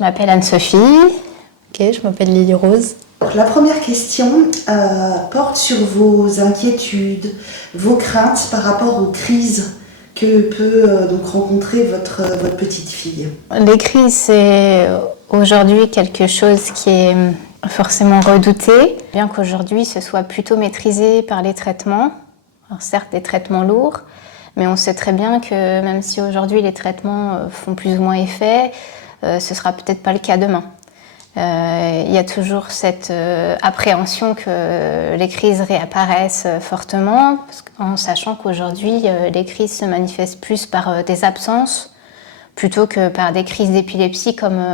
Je m'appelle Anne-Sophie. Ok, je m'appelle Lily Rose. Donc, la première question porte sur vos inquiétudes, vos craintes par rapport aux crises que peut donc rencontrer votre petite fille. Les crises, c'est aujourd'hui quelque chose qui est forcément redouté, bien qu'aujourd'hui ce soit plutôt maîtrisé par les traitements. Alors certes, des traitements lourds, mais on sait très bien que même si aujourd'hui les traitements font plus ou moins effet, ce sera peut-être pas le cas demain. Il y a toujours cette appréhension que les crises réapparaissent fortement, en sachant qu'aujourd'hui, les crises se manifestent plus par des absences plutôt que par des crises d'épilepsie comme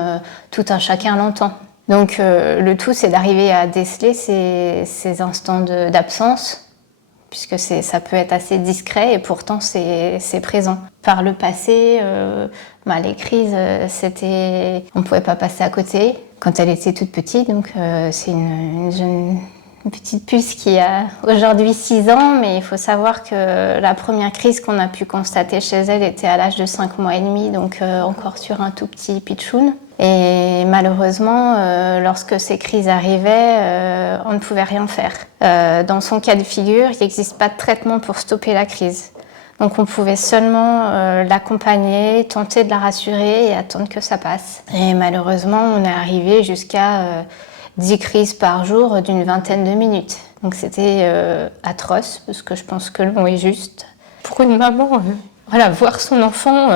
tout un chacun l'entend. Donc le tout, c'est d'arriver à déceler ces instants d'absence, puisque ça peut être assez discret et pourtant c'est présent. Par le passé, les crises, on ne pouvait pas passer à côté quand elle était toute petite. Donc c'est une petite puce qui a aujourd'hui 6 ans, mais il faut savoir que la première crise qu'on a pu constater chez elle était à l'âge de 5 mois et demi, donc encore sur un tout petit pitchoun. Et malheureusement, lorsque ces crises arrivaient, on ne pouvait rien faire. Dans son cas de figure, il n'existe pas de traitement pour stopper la crise. Donc on pouvait seulement l'accompagner, tenter de la rassurer et attendre que ça passe. Et malheureusement, on est arrivé jusqu'à 10 crises par jour d'une 20aine de minutes. Donc c'était atroce, parce que je pense que le mot est juste. Pour une maman, voir son enfant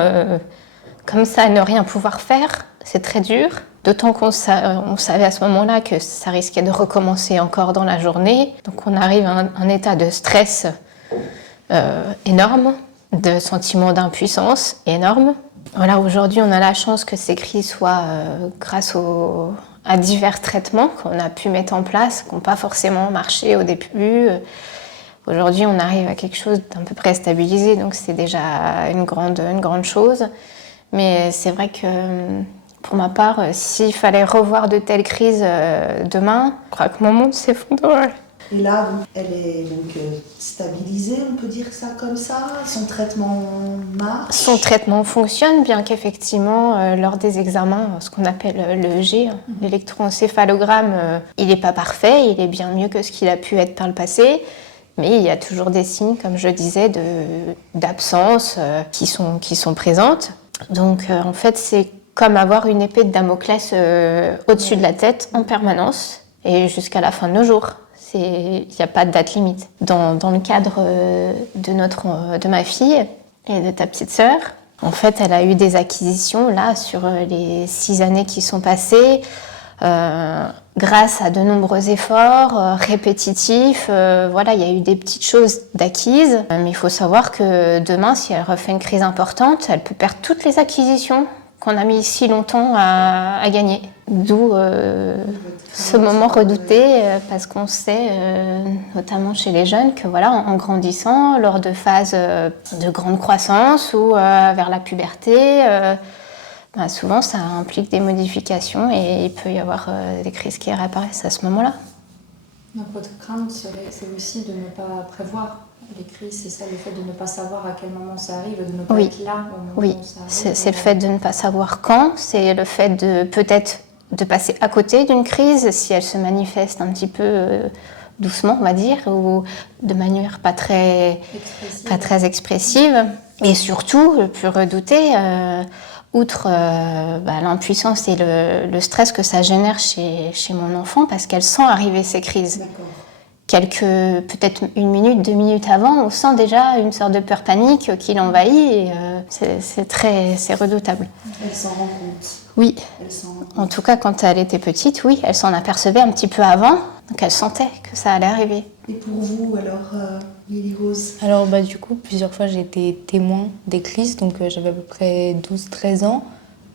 comme ça, ne rien pouvoir faire, c'est très dur. D'autant qu'on savait à ce moment-là que ça risquait de recommencer encore dans la journée. Donc on arrive à un état de stress énorme, de sentiment d'impuissance énorme. Aujourd'hui, on a la chance que ces crises soient grâce à divers traitements qu'on a pu mettre en place, qui n'ont pas forcément marché au début. Aujourd'hui, on arrive à quelque chose d'un peu près stabilisé, donc c'est déjà une grande chose. Mais c'est vrai que pour ma part, s'il fallait revoir de telles crises demain, je crois que mon monde s'effondrerait. Et là, elle est donc stabilisée, on peut dire ça comme ça. Son traitement marche. Son traitement fonctionne, bien qu'effectivement, lors des examens, ce qu'on appelle l'EEG, l'électroencéphalogramme, il n'est pas parfait, il est bien mieux que ce qu'il a pu être par le passé. Mais il y a toujours des signes, comme je disais, d'absence qui sont présentes. Donc en fait, c'est comme avoir une épée de Damoclès au-dessus de la tête en permanence et jusqu'à la fin de nos jours. Il n'y a pas de date limite. Dans le cadre de ma fille et de ta petite sœur, en fait, elle a eu des acquisitions là sur les 6 années qui sont passées, grâce à de nombreux efforts répétitifs. Il y a eu des petites choses d'acquises, mais il faut savoir que demain, si elle refait une crise importante, elle peut perdre toutes les acquisitions qu'on a mis si longtemps à gagner. D'où ce moment redouté, parce qu'on sait, notamment chez les jeunes, que en grandissant, lors de phases de grande croissance ou vers la puberté, souvent ça implique des modifications et il peut y avoir des crises qui réapparaissent à ce moment-là. Donc votre crainte, c'est aussi de ne pas prévoir les crises, c'est ça, le fait de ne pas savoir à quel moment ça arrive, de ne pas être là au moment où ça arrive. C'est le fait de ne pas savoir quand, c'est le fait de peut-être de passer à côté d'une crise si elle se manifeste un petit peu doucement, on va dire, ou de manière pas très expressive. Et surtout, le plus redouté, outre l'impuissance et le stress que ça génère chez mon enfant, parce qu'elle sent arriver ces crises. D'accord. Peut-être 1 minute, 2 minutes avant, on sent déjà une sorte de peur panique qui l'envahit et c'est redoutable. Elle s'en rend compte. Oui. En tout cas, quand elle était petite, oui, elle s'en apercevait un petit peu avant, donc elle sentait que ça allait arriver. Et pour vous, alors, Lily Rose? Alors, du coup, plusieurs fois, j'ai été témoin des crises, donc j'avais à peu près 12-13 ans.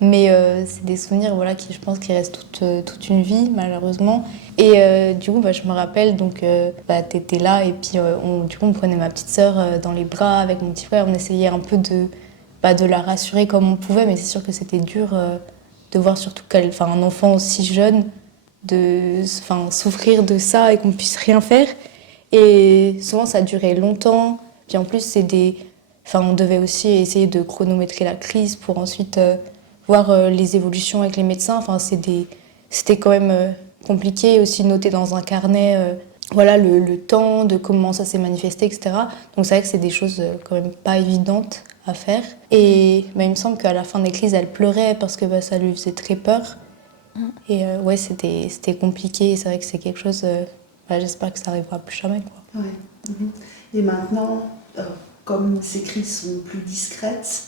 Mais c'est des souvenirs qui, je pense, qui restent toute une vie, malheureusement. Et du coup, je me rappelle, donc, t'étais là, et puis on prenait ma petite sœur dans les bras avec mon petit frère. On essayait un peu de la rassurer comme on pouvait, mais c'est sûr que c'était dur de voir surtout un enfant aussi jeune souffrir de ça et qu'on puisse rien faire. Et souvent, ça durait longtemps. Puis en plus, on devait aussi essayer de chronométrer la crise pour ensuite voir les évolutions avec les médecins. Enfin, c'était quand même compliqué aussi de noter dans un carnet voilà, le temps, de comment ça s'est manifesté, etc. Donc c'est vrai que c'est des choses quand même pas évidentes à faire. Et il me semble qu'à la fin de l'église, elle pleurait parce que ça lui faisait très peur. Et ouais, c'était compliqué. Et c'est vrai que c'est quelque chose... j'espère que ça n'arrivera plus jamais, quoi. Ouais. Mhm. Et maintenant, comme ces crises sont plus discrètes,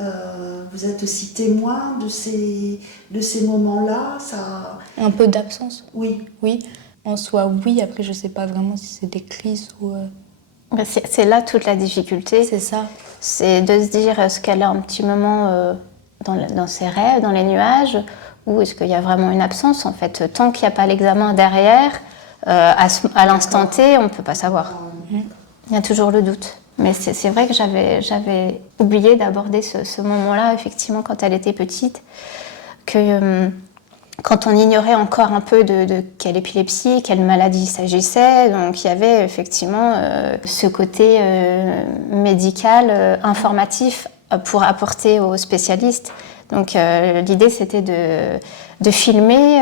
vous êtes aussi témoin de ces moments-là, ça... Un peu d'absence. Oui. Oui. En soi, oui. Après, je sais pas vraiment si c'est des crises ou... C'est là toute la difficulté. C'est ça. C'est de se dire, est-ce qu'elle a un petit moment dans ses rêves, dans les nuages, ou est-ce qu'il y a vraiment une absence, en fait. Tant qu'il n'y a pas l'examen derrière, à l'instant T, on ne peut pas savoir. Il y a toujours le doute. Mais c'est vrai que j'avais oublié d'aborder ce moment-là, effectivement, quand elle était petite, que quand on ignorait encore un peu de quelle épilepsie, quelle maladie il s'agissait, donc il y avait effectivement ce côté médical, informatif pour apporter aux spécialistes. Donc l'idée c'était de filmer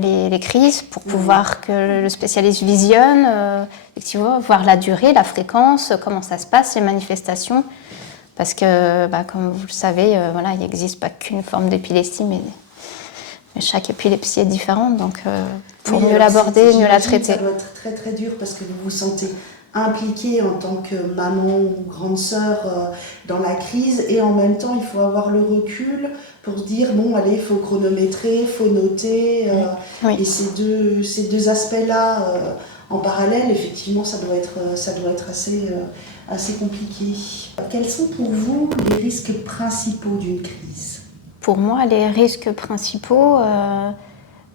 les crises pour pouvoir que le spécialiste visionne, effectivement, voir la durée, la fréquence, comment ça se passe, les manifestations. Parce que, comme vous le savez, voilà, il n'existe pas qu'une forme d'épilepsie, mais chaque épilepsie est différente. Donc pour mieux l'aborder, mieux la traiter. Ça doit être très très dur parce que vous vous sentez impliquée en tant que maman ou grande sœur dans la crise, et en même temps il faut avoir le recul pour se dire bon allez, il faut chronométrer, il faut noter, Oui. et ces deux aspects-là en parallèle, effectivement ça doit être assez compliqué. Quels sont pour vous les risques principaux d'une crise? Pour moi, les risques principaux,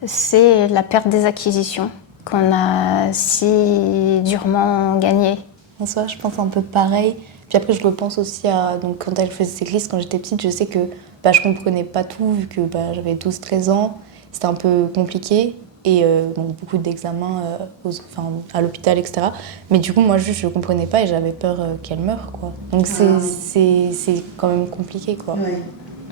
c'est la perte des acquisitions qu'on a si durement gagnées. En soi, je pense un peu pareil. Puis après, je le pense aussi à... Donc, quand elle faisait ses crises, quand j'étais petite, je sais que je comprenais pas tout, vu que j'avais 12-13 ans. C'était un peu compliqué. Et beaucoup d'examens à l'hôpital, etc. Mais du coup, moi, je comprenais pas et j'avais peur qu'elle meure, quoi. Donc, c'est quand même compliqué, quoi. Oui.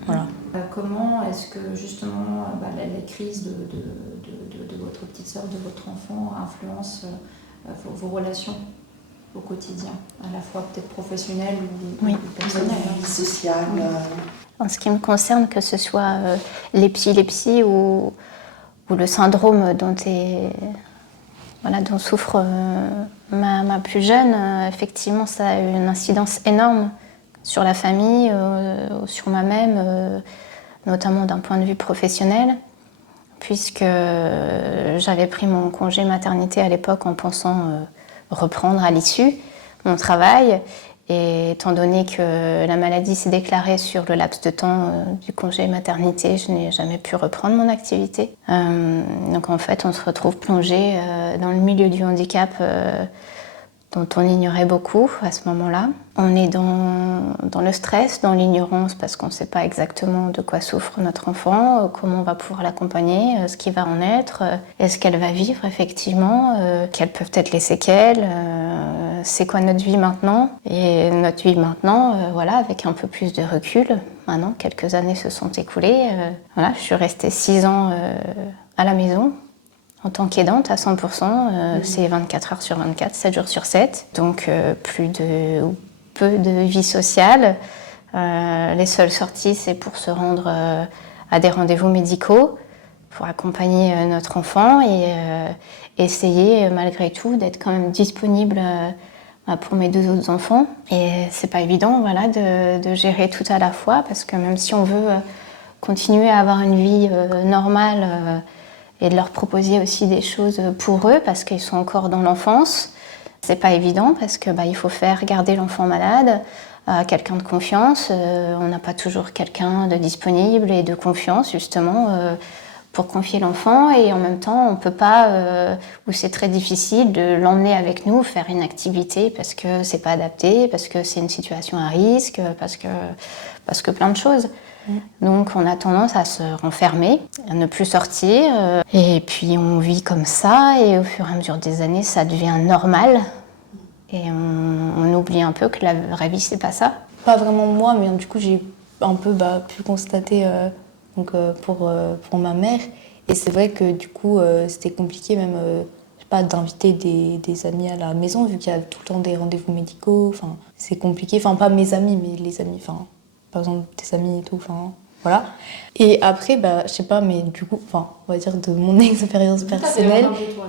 Voilà. Comment est-ce que justement les crises de votre petite sœur, de votre enfant influencent vos relations au quotidien, à la fois peut-être professionnelles ou personnelles, sociales. En ce qui me concerne, que ce soit l'épilepsie ou le syndrome dont souffre ma plus jeune, effectivement, ça a eu une incidence énorme sur la famille, sur moi-même, notamment d'un point de vue professionnel, puisque j'avais pris mon congé maternité à l'époque en pensant reprendre à l'issue mon travail. Et étant donné que la maladie s'est déclarée sur le laps de temps du congé maternité, je n'ai jamais pu reprendre mon activité. Donc en fait, on se retrouve plongé dans le milieu du handicap dont on ignorait beaucoup à ce moment-là. On est dans le stress, dans l'ignorance, parce qu'on ne sait pas exactement de quoi souffre notre enfant, comment on va pouvoir l'accompagner, ce qui va en être, est-ce qu'elle va vivre effectivement, quelles peuvent être les séquelles, c'est quoi notre vie maintenant. Et notre vie maintenant, avec un peu plus de recul, maintenant quelques années se sont écoulées, je suis restée 6 ans à la maison, en tant qu'aidante à 100%, c'est 24 heures sur 24, 7 jours sur 7. Donc peu de vie sociale. Les seules sorties, c'est pour se rendre à des rendez-vous médicaux, pour accompagner notre enfant et essayer malgré tout d'être quand même disponible pour mes 2 autres enfants. Et c'est pas évident de gérer tout à la fois, parce que même si on veut continuer à avoir une vie normale, et de leur proposer aussi des choses pour eux parce qu'ils sont encore dans l'enfance. C'est pas évident parce que il faut faire garder l'enfant malade à quelqu'un de confiance. On n'a pas toujours quelqu'un de disponible et de confiance justement pour confier l'enfant, et en même temps on peut pas, ou c'est très difficile de l'emmener avec nous faire une activité parce que c'est pas adapté, parce que c'est une situation à risque, parce que plein de choses. Donc on a tendance à se renfermer, à ne plus sortir, et puis on vit comme ça, et au fur et à mesure des années ça devient normal, et on oublie un peu que la vraie vie c'est pas ça. Pas vraiment moi, mais du coup j'ai un peu pu constater pour ma mère. Et c'est vrai que du coup, c'était compliqué même je sais pas, d'inviter des amis à la maison, vu qu'il y a tout le temps des rendez-vous médicaux. Enfin, c'est compliqué. Enfin, pas mes amis, mais les amis. Enfin, par exemple, des amis et tout. Enfin, voilà. Et après, je sais pas, mais du coup, enfin, on va dire de mon expérience personnelle.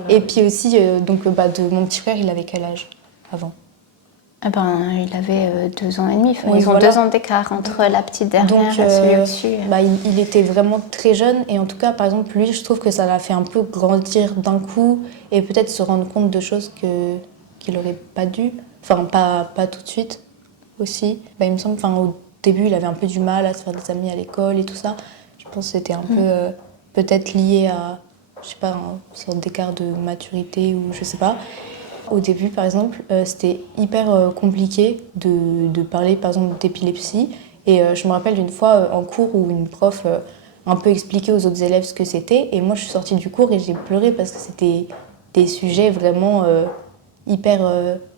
Et puis aussi, de mon petit frère, il avait quel âge avant? Ah ben, il avait 2 ans et demi. Enfin, Oui, ils ont voilà. 2 ans d'écart entre la petite dernière Donc, et celui au-dessus. il était vraiment très jeune. Et en tout cas, par exemple, lui, je trouve que ça l'a fait un peu grandir d'un coup et peut-être se rendre compte de choses qu'il n'aurait pas dû. Enfin, pas tout de suite aussi. Il me semble, au début, il avait un peu du mal à se faire des amis à l'école et tout ça. Je pense que c'était un peu peut-être lié à, je sais pas, une sorte d'écart de maturité ou je sais pas. Au début, par exemple, c'était hyper compliqué de parler, par exemple, d'épilepsie. Et je me rappelle d'une fois en cours où une prof un peu expliquait aux autres élèves ce que c'était. Et moi, je suis sortie du cours et j'ai pleuré parce que c'était des sujets vraiment hyper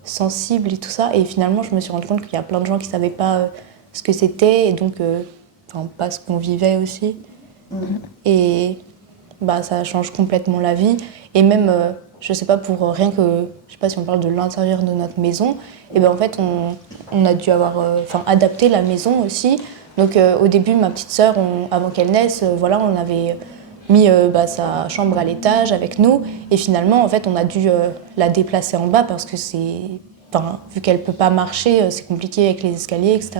sensibles et tout ça. Et finalement, je me suis rendu compte qu'il y a plein de gens qui ne savaient pas ce que c'était et donc pas ce qu'on vivait aussi. Et ça change complètement la vie. Et même, je sais pas, pour rien que, je sais pas si on parle de l'intérieur de notre maison, et en fait, on a dû avoir, adapté la maison aussi. Donc au début, ma petite sœur, avant qu'elle naisse, on avait mis sa chambre à l'étage avec nous. Et finalement, en fait, on a dû la déplacer en bas parce que vu qu'elle peut pas marcher, c'est compliqué avec les escaliers, etc.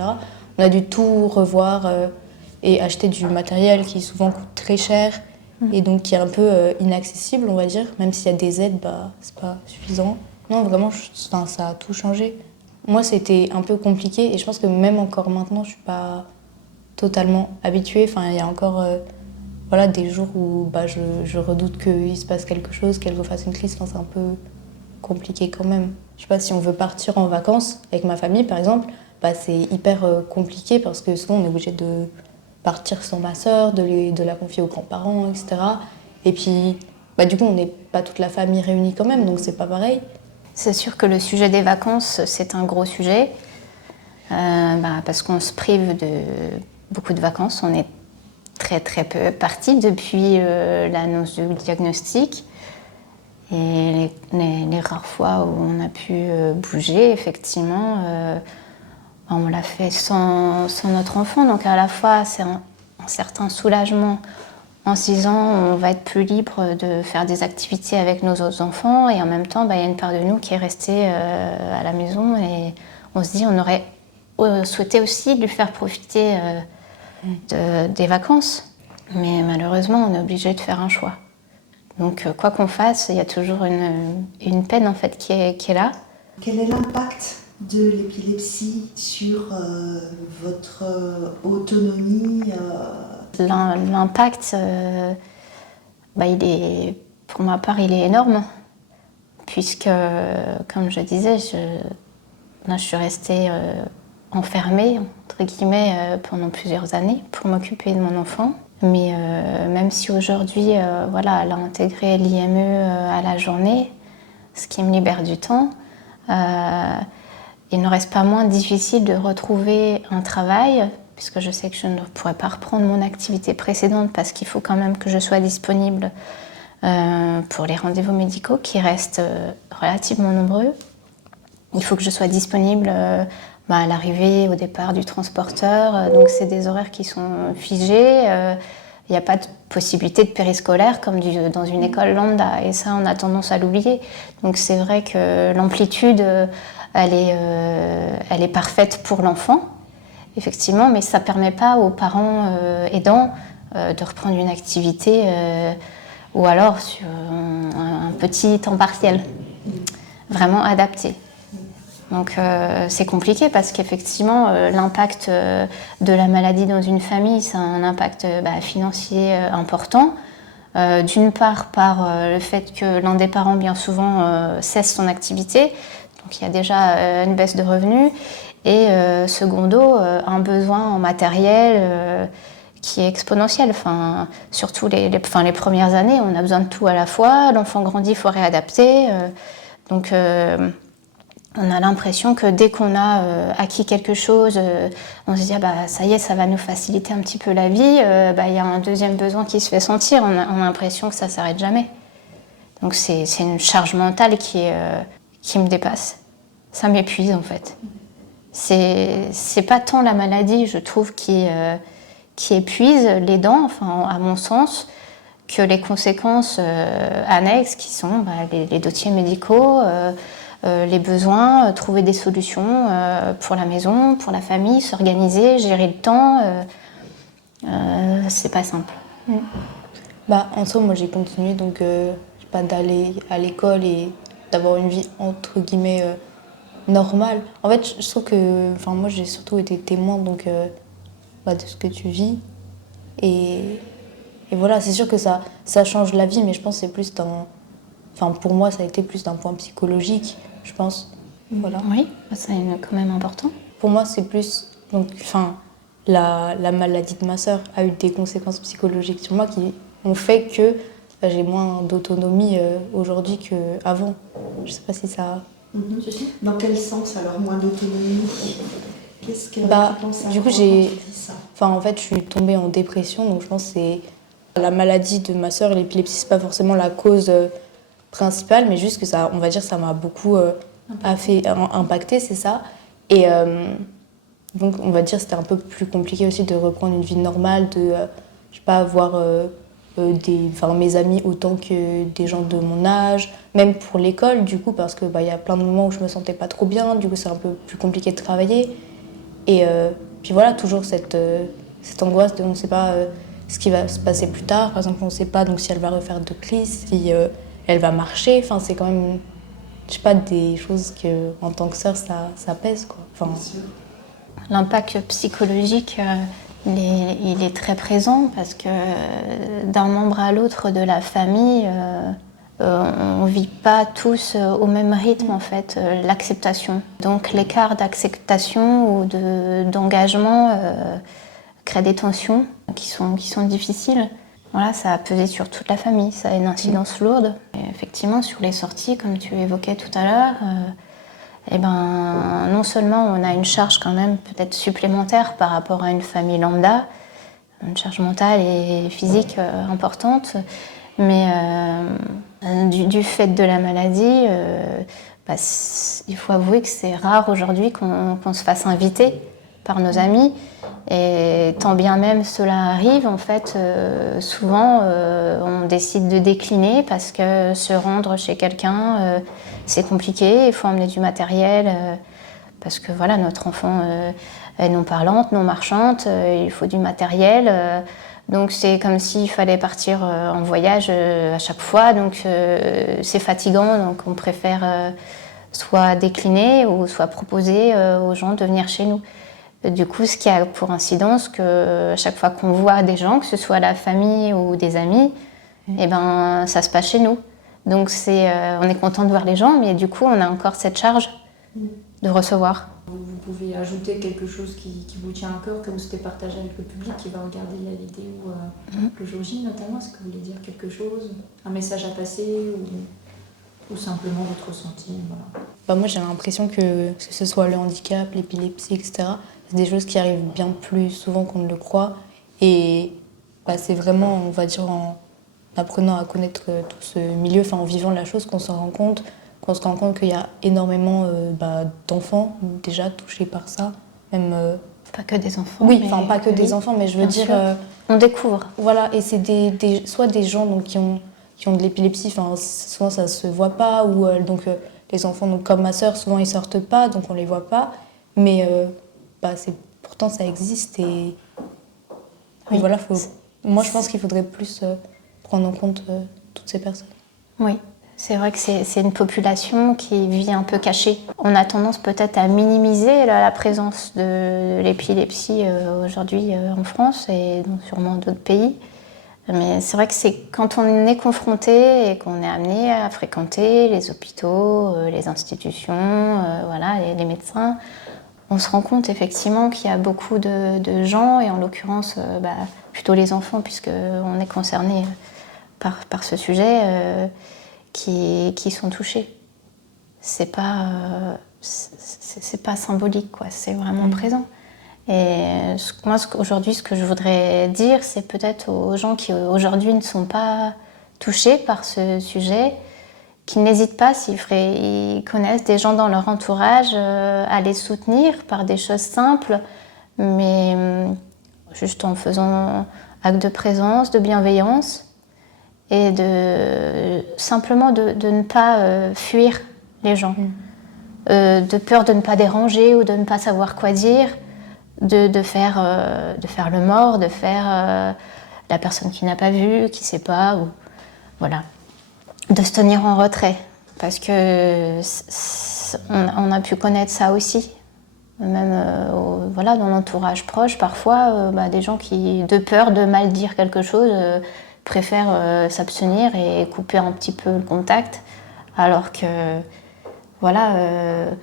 On a dû tout revoir et acheter du matériel qui souvent coûte très cher et donc qui est un peu inaccessible, on va dire. Même s'il y a des aides, c'est pas suffisant. Non, vraiment, ça a tout changé. Moi, c'était un peu compliqué et je pense que même encore maintenant, je suis pas totalement habituée. Il y a encore des jours où je redoute qu'il se passe quelque chose, qu'elle refasse une crise. C'est un peu compliqué quand même. Je sais pas, si on veut partir en vacances avec ma famille, par exemple, c'est hyper compliqué parce que souvent, on est obligé de partir sans ma sœur, de la confier aux grands-parents, etc. Et puis, du coup, on n'est pas toute la famille réunie quand même, donc c'est pas pareil. C'est sûr que le sujet des vacances, c'est un gros sujet, parce qu'on se prive de beaucoup de vacances. On est très très peu partis depuis l'annonce du diagnostic. Et les rares fois où on a pu bouger, effectivement, on l'a fait sans notre enfant. Donc à la fois, c'est un certain soulagement en se disant on va être plus libre de faire des activités avec nos autres enfants. Et en même temps, il y a une part de nous qui est restée à la maison. Et on se dit on aurait souhaité aussi lui faire profiter des vacances. Mais malheureusement, on est obligé de faire un choix. Donc quoi qu'on fasse, il y a toujours une peine en fait qui est là. Quel est l'impact de l'épilepsie sur votre autonomie L'impact, pour ma part, il est énorme, puisque, comme je disais, je suis restée enfermée, entre guillemets, pendant plusieurs années pour m'occuper de mon enfant. Mais même si aujourd'hui, elle a intégré l'IME à la journée, ce qui me libère du temps, il ne reste pas moins difficile de retrouver un travail, puisque je sais que je ne pourrais pas reprendre mon activité précédente parce qu'il faut quand même que je sois disponible pour les rendez-vous médicaux qui restent relativement nombreux. Il faut que je sois disponible à l'arrivée, au départ du transporteur. Donc c'est des horaires qui sont figés. Il n'y a pas de possibilité de périscolaire comme dans une école lambda. Et ça, on a tendance à l'oublier. Donc c'est vrai que l'amplitude, elle est parfaite pour l'enfant, effectivement, mais ça ne permet pas aux parents aidants de reprendre une activité ou alors sur un petit temps partiel, vraiment adapté. Donc c'est compliqué parce qu'effectivement l'impact de la maladie dans une famille, c'est un impact financier important. D'une part par le fait que l'un des parents bien souvent cesse son activité, donc il y a déjà une baisse de revenus, et secondo un besoin en matériel qui est exponentiel. Surtout les premières années, on a besoin de tout à la fois, l'enfant grandit, il faut réadapter. Donc On a l'impression que dès qu'on a acquis quelque chose, on se dit ça y est, ça va nous faciliter un petit peu la vie. Il y a un deuxième besoin qui se fait sentir. On a l'impression que ça s'arrête jamais. Donc c'est une charge mentale qui me dépasse. Ça m'épuise en fait. C'est pas tant la maladie, je trouve, qui épuise l'aidant, enfin à mon sens, que les conséquences annexes qui sont les dossiers médicaux. Les besoins, trouver des solutions pour la maison, pour la famille, s'organiser, gérer le temps, c'est pas simple. En soi, moi j'ai continué donc d'aller à l'école et d'avoir une vie entre guillemets normale. En fait, je trouve que, moi j'ai surtout été témoin donc de ce que tu vis et voilà, c'est sûr que ça change la vie, mais je pense que c'est plus pour moi ça a été plus d'un point psychologique. Je pense. Voilà. Oui, c'est quand même important. Pour moi, c'est plus. La maladie de ma sœur a eu des conséquences psychologiques sur moi qui ont fait que j'ai moins d'autonomie aujourd'hui qu'avant. Je sais pas si ça. Dans quel sens alors, moins d'autonomie? Qu'est-ce que tu penses? Du coup, en fait, je suis tombée en dépression, donc je pense que c'est la maladie de ma sœur, l'épilepsie, c'est pas forcément la cause principale, mais juste que ça, on va dire, ça m'a beaucoup impacté, c'est ça. Et donc, on va dire, c'était un peu plus compliqué aussi de reprendre une vie normale, de, je sais pas, avoir mes amis autant que des gens de mon âge, même pour l'école, du coup, parce que y a plein de moments où je me sentais pas trop bien, du coup, c'est un peu plus compliqué de travailler. Et puis voilà, toujours cette angoisse de on ne sait pas ce qui va se passer plus tard. Par exemple, on ne sait pas donc, si elle va refaire de crise, si elle va marcher. Enfin, c'est quand même, je sais pas, des choses que en tant que sœur, ça pèse, quoi. L'impact psychologique, il est très présent parce que d'un membre à l'autre de la famille, on ne vit pas tous au même rythme, en fait, l'acceptation. Donc l'écart d'acceptation ou d'engagement crée des tensions qui sont difficiles. Voilà, ça a pesé sur toute la famille, ça a une incidence lourde. Et effectivement, sur les sorties, comme tu évoquais tout à l'heure, non seulement on a une charge quand même peut-être supplémentaire par rapport à une famille lambda, une charge mentale et physique importante, mais du fait de la maladie, il faut avouer que c'est rare aujourd'hui qu'on se fasse inviter par nos amis. Et tant bien même cela arrive, en fait, souvent on décide de décliner parce que se rendre chez quelqu'un, c'est compliqué, il faut emmener du matériel, parce que voilà, notre enfant est non parlante, non marchante, il faut du matériel. Donc c'est comme s'il fallait partir en voyage à chaque fois, donc c'est fatigant, donc on préfère soit décliner ou soit proposer aux gens de venir chez nous. Du coup, ce qui a pour incidence que chaque fois qu'on voit des gens, que ce soit la famille ou des amis, ça se passe chez nous. Donc on est content de voir les gens, mais du coup, on a encore cette charge de recevoir. Vous pouvez ajouter quelque chose qui vous tient à cœur, que vous souhaitez partager avec le public qui va regarder la vidéo le jour J notamment. Est-ce que vous voulez dire quelque chose, un message à passer ou simplement votre ressenti, voilà. Moi, j'ai l'impression que ce soit le handicap, l'épilepsie, etc., c'est des choses qui arrivent bien plus souvent qu'on ne le croit. Et c'est vraiment, on va dire, en apprenant à connaître tout ce milieu, en vivant la chose, qu'on se rend compte qu'il y a énormément d'enfants déjà touchés par ça. Même, pas que des enfants. Oui, pas que des enfants, mais je veux dire... on découvre. Voilà, et c'est soit des gens donc, qui ont de l'épilepsie, souvent ça se voit pas, ou les enfants donc, comme ma sœur, souvent ils sortent pas, donc on les voit pas. Mais pourtant ça existe et voilà, moi je pense qu'il faudrait plus prendre en compte toutes ces personnes. Oui, c'est vrai que c'est une population qui vit un peu cachée. On a tendance peut-être à minimiser la présence de l'épilepsie aujourd'hui en France et sûrement d'autres pays. Mais c'est vrai que c'est quand on est confronté et qu'on est amené à fréquenter les hôpitaux, les institutions, les médecins, on se rend compte effectivement qu'il y a beaucoup de gens, et en l'occurrence plutôt les enfants, puisqu'on est concerné par ce sujet, qui sont touchés. C'est pas c'est pas symbolique, quoi. C'est vraiment présent. Et moi, aujourd'hui, ce que je voudrais dire, c'est peut-être aux gens qui aujourd'hui ne sont pas touchés par ce sujet, qu'ils n'hésitent pas, ils connaissent des gens dans leur entourage, à les soutenir par des choses simples, mais juste en faisant acte de présence, de bienveillance, et simplement de ne pas fuir les gens, de peur de ne pas déranger ou de ne pas savoir quoi dire, de faire le mort, de faire la personne qui n'a pas vu, qui ne sait pas, ou voilà, de se tenir en retrait, parce que on a pu connaître ça aussi, même voilà, dans l'entourage proche, parfois des gens qui, de peur de mal dire quelque chose, préfèrent s'abstenir et couper un petit peu le contact, alors que voilà,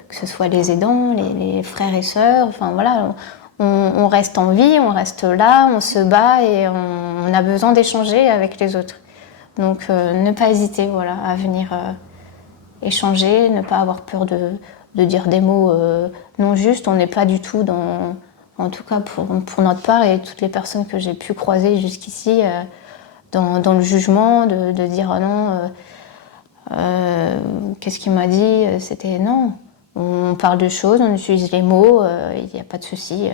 que ce soit les aidants, les frères et sœurs, enfin voilà, on reste en vie, on reste là, on se bat et on a besoin d'échanger avec les autres. Donc ne pas hésiter, voilà, à venir échanger, ne pas avoir peur de dire des mots non justes. On n'est pas du tout dans, en tout cas pour notre part et toutes les personnes que j'ai pu croiser jusqu'ici, dans le jugement, de dire ah non, qu'est-ce qu'il m'a dit, c'était non. On parle de choses, on utilise les mots, il n'y a pas de souci.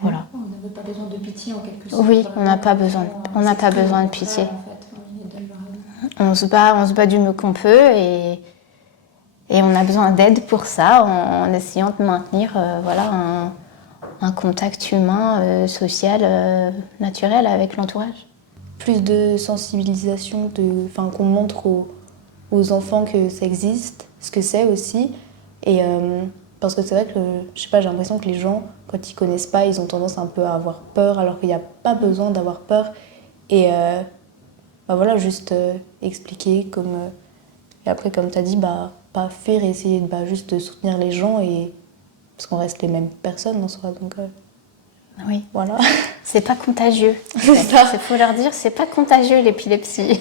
Voilà. On n'avait pas besoin de pitié en quelque sorte. Oui, on n'a pas besoin de pitié. On se bat du mieux qu'on peut et on a besoin d'aide pour ça, en essayant de maintenir voilà, un contact humain, social, naturel avec l'entourage. Plus de sensibilisation, qu'on montre aux enfants que ça existe, ce que c'est aussi. Et parce que c'est vrai que, je sais pas, j'ai l'impression que les gens, quand ils connaissent pas, ils ont tendance un peu à avoir peur, alors qu'il n'y a pas besoin d'avoir peur. Et voilà, juste expliquer comme... et après, comme tu as dit, pas fuir et essayer juste de soutenir les gens, parce qu'on reste les mêmes personnes en soi. Donc, oui, voilà. C'est pas contagieux. C'est ça. Il faut leur dire, c'est pas contagieux l'épilepsie.